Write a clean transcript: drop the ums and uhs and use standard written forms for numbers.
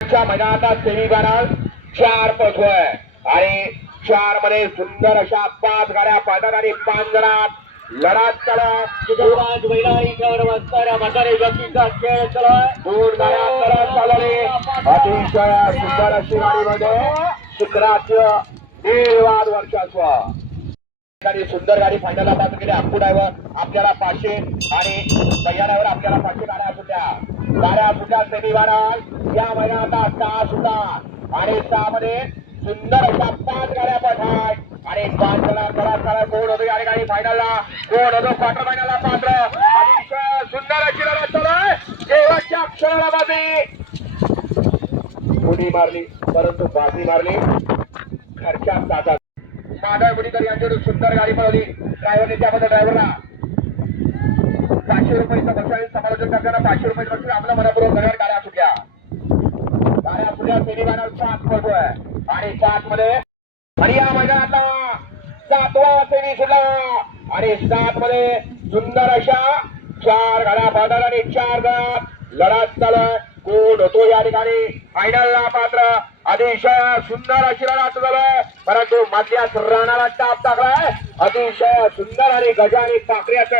मैदानात सेमीफायनल 4 पोहोचलोय आणि 4 मध्ये सुंदर अशा 5 गाड्या पळतात आणि 5 जणात लढत चालत वैराईकर वाजणाऱ्या म्हातारे जातीचा खेळ चालय. 2 गाड्या लढत चालवली. अतिशय सुंदर अशी गाडीमध्ये शिखराचं निर्वाद वर्चस्व. सुंदर गाडी फायनलला पात्र केली. अप्पू ड्रायव्हर आपल्याला 500 आणि भैया ड्रायव्हर आपल्याला 500 गाड्या सुद्धा सेमीफायनल या मैदानात 6 सुद्धा आणि 6 मध्ये सुंदर अशा 5 गाड्या पठाय आणि 5 जणांना कोण होतो या ठिकाणी फायनलला कोण होतो क्वार्टर फायनलला पात्र. अतिशय सुंदर अशी लढत चालू आहे. शेवटच्या क्षणाला बाजी मारली परंतु बाजी मारली घरच्या साधात. माधव मुडीकर यांच्याकडून सुंदर गाडी पळवली. ड्रायव्हरने त्याबद्दल ड्रायव्हरला 500 रुपयाचं बक्षीस समालोचन करताना 500 रुपयाचं बक्षीस आपल्या मनापूर्वक धन्यवाद. गाड्या सुटल्या सेमीफायनल 5 पळतोय आणि 5 मध्ये आणि या मैदानातला 7वा सेमी सुटला आणि 7 मध्ये सुंदर अशा 4 गाड्या पळतात आणि 4 जणात लढत चालू. कोण होतो या ठिकाणी फायनलला पात्र. अतिशय सुंदर अशी लढत झालंय परंतु मधल्याच राणाला टाप टाकलाय. अतिशय सुंदर आणि गजानी पाकऱ्याचं